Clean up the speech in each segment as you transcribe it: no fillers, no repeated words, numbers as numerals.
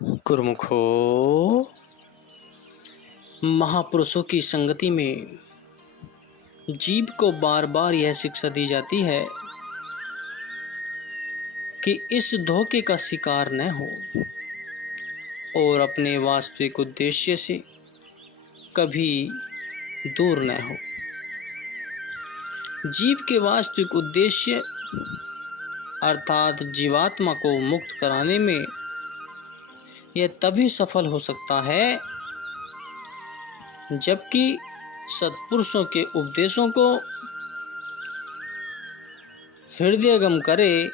गुरुमुखो, महापुरुषों की संगति में जीव को बार बार यह शिक्षा दी जाती है कि इस धोखे का शिकार न हो और अपने वास्तविक उद्देश्य से कभी दूर न हो। जीव के वास्तविक उद्देश्य अर्थात जीवात्मा को मुक्त कराने में यह तभी सफल हो सकता है जबकि सत्पुरुषों के उपदेशों को हृदयगम करे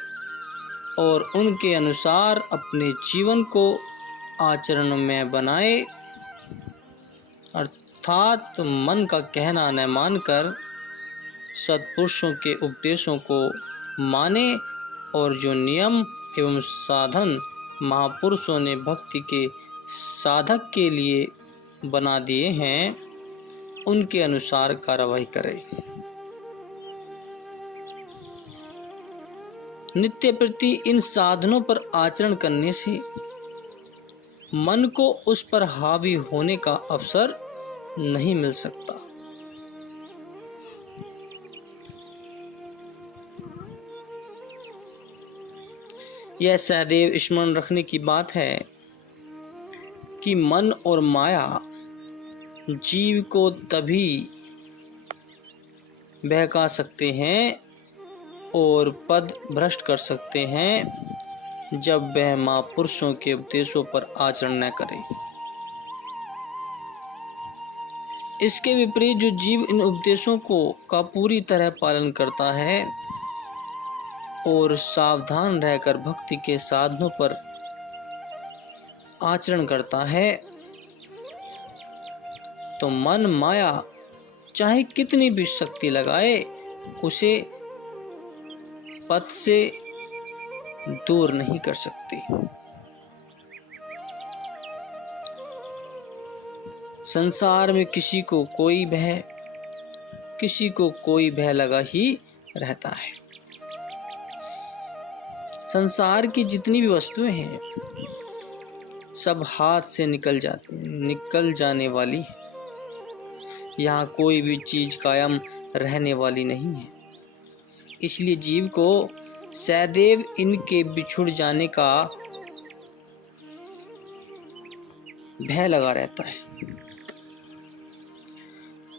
और उनके अनुसार अपने जीवन को आचरण में बनाए, अर्थात मन का कहना न मानकर सत्पुरुषों के उपदेशों को माने और जो नियम एवं साधन महापुरुषों ने भक्ति के साधक के लिए बना दिए हैं उनके अनुसार कार्रवाई करे। नित्य प्रति इन साधनों पर आचरण करने से मन को उस पर हावी होने का अवसर नहीं मिल सकता। यह सदैव स्मरण रखने की बात है कि मन और माया जीव को तभी बहका सकते हैं और पद भ्रष्ट कर सकते हैं जब वह महापुरुषों के उपदेशों पर आचरण न करे। इसके विपरीत जो जीव इन उपदेशों का पूरी तरह पालन करता है और सावधान रहकर भक्ति के साधनों पर आचरण करता है तो मन माया चाहे कितनी भी शक्ति लगाए उसे पथ से दूर नहीं कर सकती। संसार में किसी को कोई भय लगा ही रहता है। संसार की जितनी भी वस्तुएं हैं सब हाथ से निकल जाने वाली है। यहाँ कोई भी चीज कायम रहने वाली नहीं है। इसलिए जीव को सदैव इनके बिछुड़ जाने का भय लगा रहता है।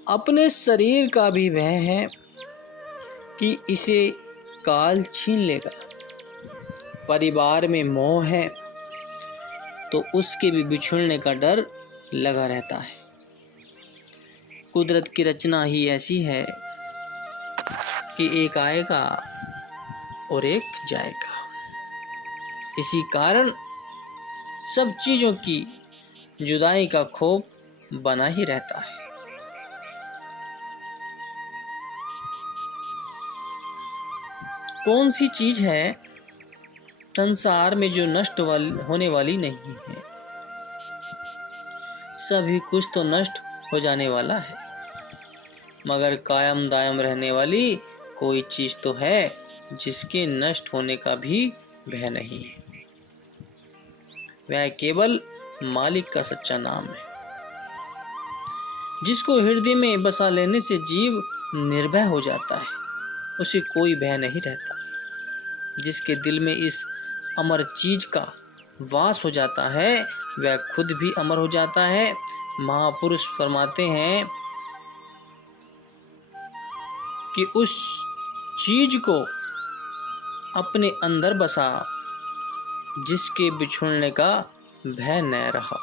अपने शरीर का भी भय है कि इसे काल छीन लेगा। परिवार में मोह है तो उसके भी बिछुड़ने का डर लगा रहता है। कुदरत की रचना ही ऐसी है कि एक आएगा और एक जाएगा। इसी कारण सब चीजों की जुदाई का खौफ बना ही रहता है। कौन सी चीज है संसार में जो नष्ट होने वाली नहीं है? सभी कुछ तो नष्ट हो जाने वाला है, मगर कायम दायम रहने वाली कोई चीज तो है जिसके नष्ट होने का भी भय नहीं है। वह केवल मालिक का सच्चा नाम है, जिसको हृदय में बसा लेने से जीव निर्भय हो जाता है। उसे कोई भय नहीं रहता। जिसके दिल में इस अमर चीज का वास हो जाता है वह खुद भी अमर हो जाता है। महापुरुष फरमाते हैं कि उस चीज को अपने अंदर बसा जिसके बिछुड़ने का भय न रहा।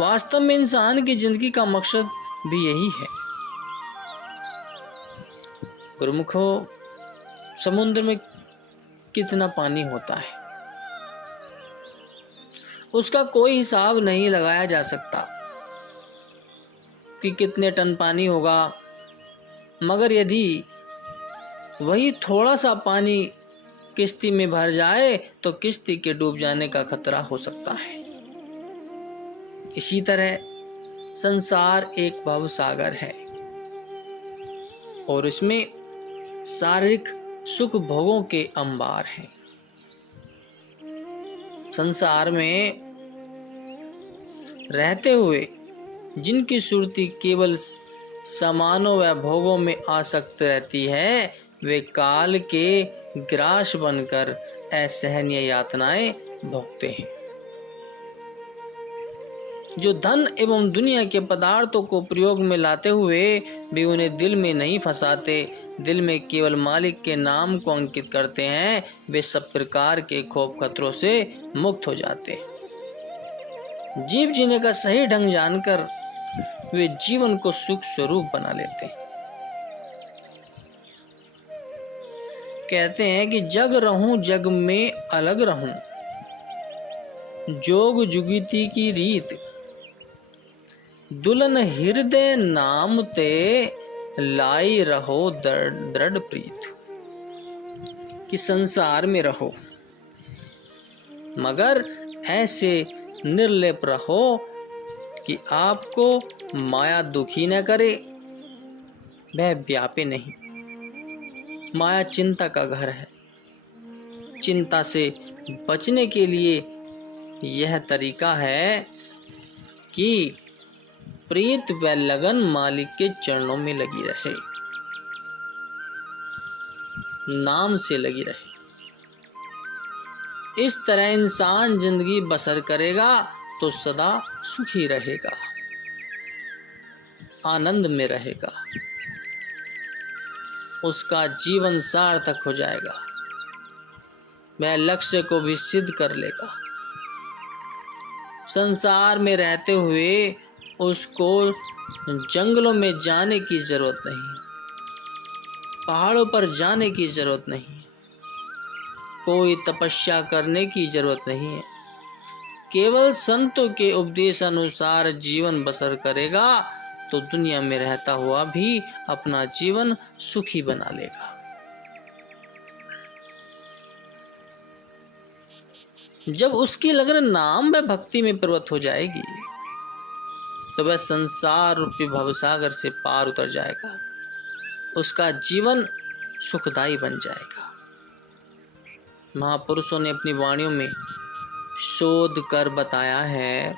वास्तव में इंसान की जिंदगी का मकसद भी यही है। गुरुमुखो, समुद्र में कितना पानी होता है उसका कोई हिसाब नहीं लगाया जा सकता कि कितने टन पानी होगा, मगर यदि वही थोड़ा सा पानी किश्ती में भर जाए तो किश्ती के डूब जाने का खतरा हो सकता है। इसी तरह संसार एक भव सागर है और इसमें शारीरिक सुख भोगों के अंबार हैं। संसार में रहते हुए जिनकी सुरती केवल सामानों व भोगों में आसक्त रहती है, वे काल के ग्रास बनकर असहनीय यातनाएं भोगते हैं। जो धन एवं दुनिया के पदार्थों को प्रयोग में लाते हुए भी उन्हें दिल में नहीं फंसाते, दिल में केवल मालिक के नाम को अंकित करते हैं, वे सब प्रकार के खौफ खतरों से मुक्त हो जाते हैं। जीव जीने का सही ढंग जानकर वे जीवन को सुख स्वरूप बना लेते हैं। कहते हैं कि जग रहूं जग में अलग रहूं, जोग जुगीती की रीत, दुल्हन हृदय नाम ते लाई रहो दृढ़ प्रीत। कि संसार में रहो मगर ऐसे निर्लेप रहो कि आपको माया दुखी न करे, वह व्यापे नहीं। माया चिंता का घर है। चिंता से बचने के लिए यह तरीका है कि प्रीत व लगन मालिक के चरणों में लगी रहे, नाम से लगी रहे। इस तरह इंसान जिंदगी बसर करेगा तो सदा सुखी रहेगा, आनंद में रहेगा, उसका जीवन सार्थक हो जाएगा, वह लक्ष्य को भी सिद्ध कर लेगा। संसार में रहते हुए उसको जंगलों में जाने की जरूरत नहीं, पहाड़ों पर जाने की जरूरत नहीं, कोई तपस्या करने की जरूरत नहीं है। केवल संतों के उपदेश अनुसार जीवन बसर करेगा तो दुनिया में रहता हुआ भी अपना जीवन सुखी बना लेगा। जब उसकी लगन नाम व भक्ति में प्रवृत्त हो जाएगी तो वह संसार रूपी भवसागर से पार उतर जाएगा, उसका जीवन सुखदायी बन जाएगा। महापुरुषों ने अपनी वाणियों में शोध कर बताया है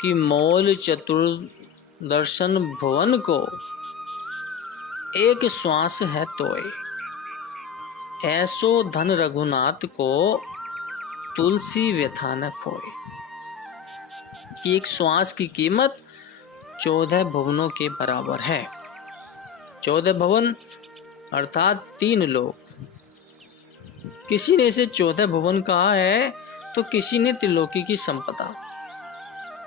कि मोल चतुर्दर्शन भुवन को एक श्वास है तोय, ऐसो धन रघुनाथ को तुलसी व्यथा न खोए। कि एक श्वास की कीमत 14 भुवनों के बराबर है। 14 भुवन अर्थात 3 लोक। किसी ने इसे 14 भुवन कहा है तो किसी ने त्रिलोकी की संपदा।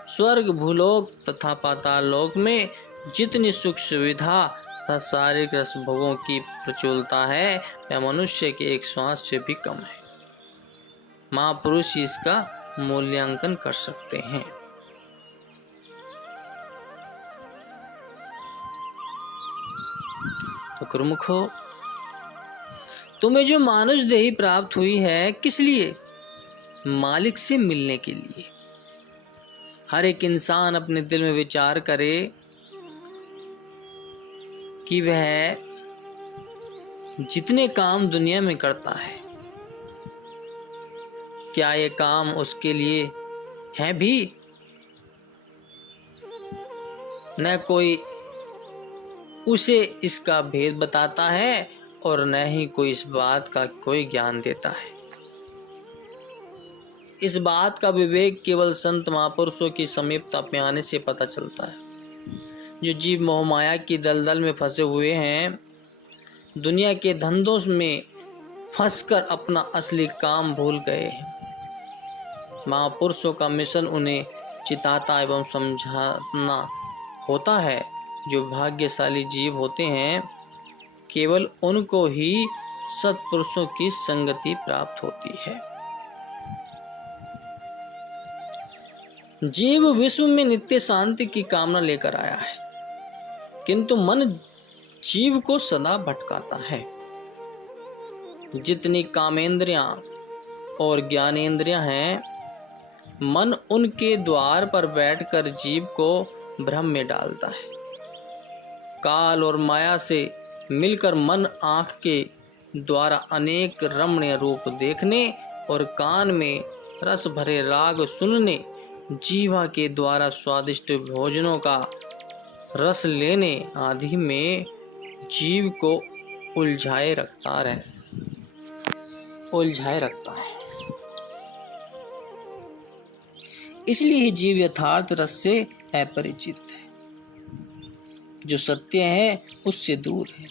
स्वर्ग भूलोक तथा पाताल लोक में जितनी सुख सुविधा तथा शारीरिक रस भोगों की प्रचुरता है वह मनुष्य के एक श्वास से भी कम है। महापुरुष इसका मूल्यांकन कर सकते हैं। तो गुरुमुखो, तुम्हें जो मानुष देही प्राप्त हुई है किस लिए? मालिक से मिलने के लिए। हर एक इंसान अपने दिल में विचार करे कि वह जितने काम दुनिया में करता है क्या ये काम उसके लिए है भी? न कोई उसे इसका भेद बताता है और न ही कोई इस बात का कोई ज्ञान देता है। इस बात का विवेक केवल संत महापुरुषों की समीपता में आने से पता चलता है। जो जीव मोहमाया की दलदल में फंसे हुए हैं, दुनिया के धंधों में फंसकर अपना असली काम भूल गए हैं, महापुरुषों का मिशन उन्हें चिताता एवं समझाना होता है। जो भाग्यशाली जीव होते हैं केवल उनको ही सत्पुरुषों की संगति प्राप्त होती है। जीव विश्व में नित्य शांति की कामना लेकर आया है, किंतु मन जीव को सदा भटकाता है। जितनी कामेंद्रियां और ज्ञानेंद्रियां हैं, मन उनके द्वार पर बैठकर जीव को भ्रम में डालता है। काल और माया से मिलकर मन आँख के द्वारा अनेक रमणीय रूप देखने और कान में रस भरे राग सुनने, जीवा के द्वारा स्वादिष्ट भोजनों का रस लेने आदि में जीव को उलझाए रखता है। इसलिए ही जीव यथार्थ रस से अपरिचित है, जो सत्य है उससे दूर है।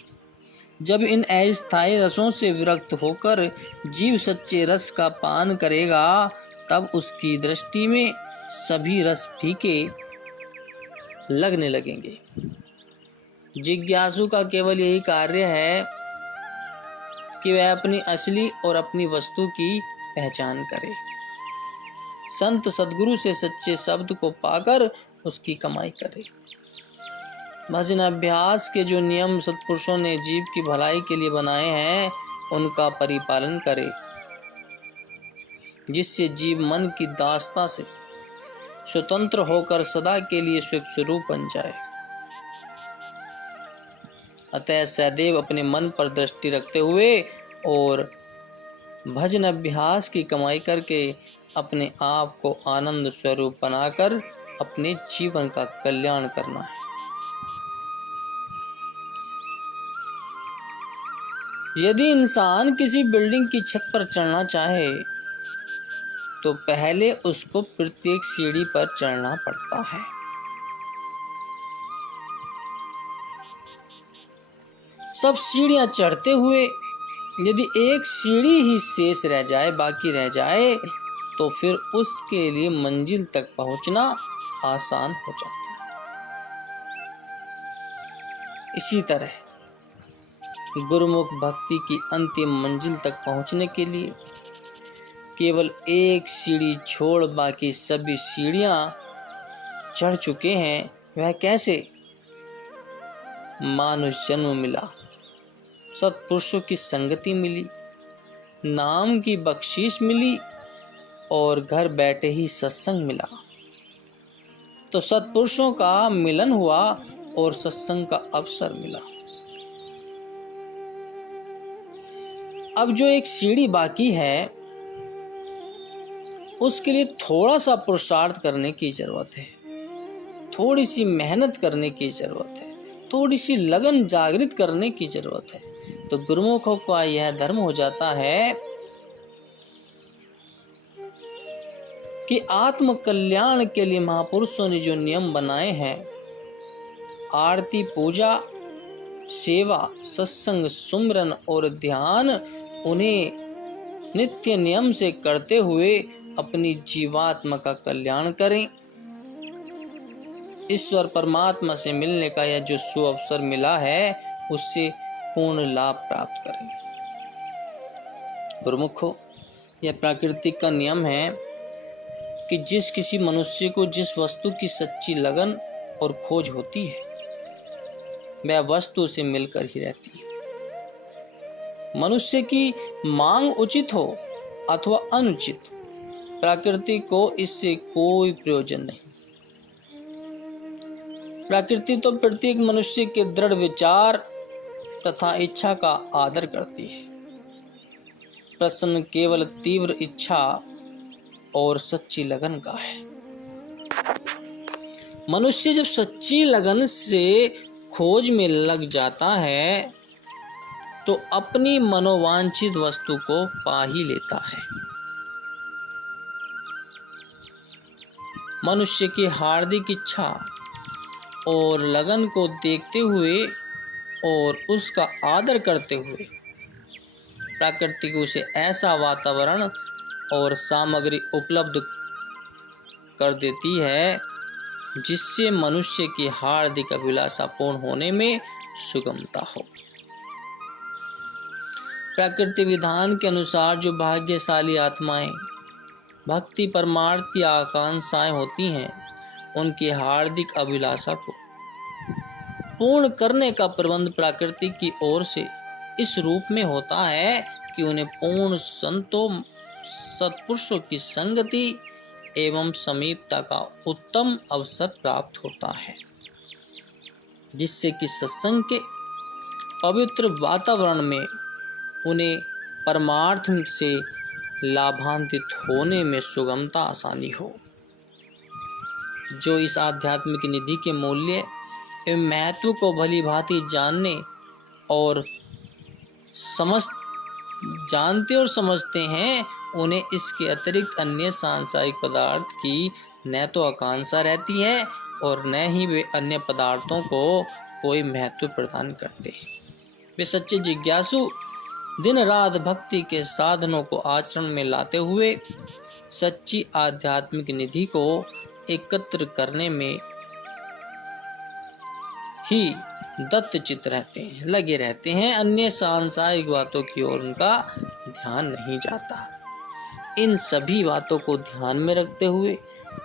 जब इन अस्थायी रसों से विरक्त होकर जीव सच्चे रस का पान करेगा, तब उसकी दृष्टि में सभी रस फीके लगने लगेंगे। जिज्ञासु का केवल यही कार्य है कि वह अपनी असली और अपनी वस्तु की पहचान करे, संत सद्गुरु से सच्चे शब्द को पाकर उसकी कमाई करे। भजन अभ्यास के जो नियम सत्पुरुषों ने जीव की भलाई के लिए बनाए हैं, उनका परिपालन करे, जिससे जीव मन की दासता से स्वतंत्र होकर सदा के लिए स्वरूप बन जाए। अतः सदैव अपने मन पर दृष्टि रखते हुए और भजन अभ्यास की कमाई करके अपने आप को आनंद स्वरूप बनाकर अपने जीवन का कल्याण करना है। यदि इंसान किसी बिल्डिंग की छत पर चढ़ना चाहे तो पहले उसको प्रत्येक सीढ़ी पर चढ़ना पड़ता है। सब सीढ़ियां चढ़ते हुए यदि एक सीढ़ी ही शेष रह जाए, बाकी रह जाए, तो फिर उसके लिए मंजिल तक पहुंचना आसान हो जाता है। इसी तरह गुरुमुख भक्ति की अंतिम मंजिल तक पहुंचने के लिए केवल एक सीढ़ी छोड़ बाकी सभी सीढ़ियां चढ़ चुके हैं। वह कैसे? मानुष जन्म मिला, सत्पुरुषों की संगति मिली, नाम की बख्शीश मिली और घर बैठे ही सत्संग मिला। तो सत्पुरुषों का मिलन हुआ और सत्संग का अवसर मिला। अब जो एक सीढ़ी बाकी है, उसके लिए थोड़ा सा पुरुषार्थ करने की जरूरत है, थोड़ी सी मेहनत करने की जरूरत है, थोड़ी सी लगन जागृत करने की जरूरत है। तो गुरुमुखों का यह धर्म हो जाता है कि आत्म कल्याण के लिए महापुरुषों ने जो नियम बनाए हैं, आरती, पूजा, सेवा, सत्संग, सुमरन और ध्यान, उन्हें नित्य नियम से करते हुए अपनी जीवात्मा का कल्याण करें। ईश्वर परमात्मा से मिलने का यह जो सुअवसर मिला है, उससे पूर्ण लाभ प्राप्त करें। गुरुमुखो, यह प्राकृतिक का नियम है कि जिस किसी मनुष्य को जिस वस्तु की सच्ची लगन और खोज होती है, वह वस्तु से मिलकर ही रहती है। मनुष्य की मांग उचित हो अथवा अनुचित, प्रकृति को इससे कोई प्रयोजन नहीं। प्रकृति तो प्रत्येक मनुष्य के दृढ़ विचार तथा इच्छा का आदर करती है। प्रश्न केवल तीव्र इच्छा और सच्ची लगन का है। मनुष्य जब सच्ची लगन से खोज में लग जाता है, तो अपनी मनोवांछित वस्तु को पा ही लेता है। मनुष्य की हार्दिक इच्छा और लगन को देखते हुए और उसका आदर करते हुए प्रकृति को उसे ऐसा वातावरण और सामग्री उपलब्ध कर देती है जिससे मनुष्य की हार्दिक अभिलाषा पूर्ण होने में सुगमता हो। प्रकृति विधान के अनुसार जो भाग्यशाली आत्माएं भक्ति परमार्थ की आकांक्षाएं होती हैं, उनकी हार्दिक अभिलाषा को पूर्ण करने का प्रबंध प्रकृति की ओर से इस रूप में होता है कि उन्हें पूर्ण संतों सत्पुरुषों की संगति एवं समीपता का उत्तम अवसर प्राप्त होता है, जिससे कि सत्संग के पवित्र वातावरण में उन्हें परमार्थ से लाभान्वित होने में सुगमता आसानी हो। जो इस आध्यात्मिक निधि के मूल्य एवं महत्व को भली भांति और समझते हैं, उन्हें इसके अतिरिक्त अन्य सांसारिक पदार्थ की न तो आकांक्षा रहती है और न ही वे अन्य पदार्थों को कोई महत्व प्रदान करते हैं। वे सच्चे जिज्ञासु दिन रात भक्ति के साधनों को आचरण में लाते हुए सच्ची आध्यात्मिक निधि को एकत्र करने में ही दत्तचित्त लगे रहते हैं। अन्य सांसारिक बातों की ओर उनका ध्यान नहीं जाता। इन सभी बातों को ध्यान में रखते हुए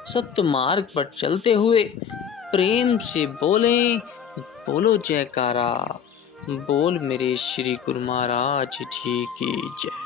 सत्य मार्ग पर चलते हुए प्रेम से बोलो जयकारा, बोल मेरे श्री गुरु महाराज जी की जय।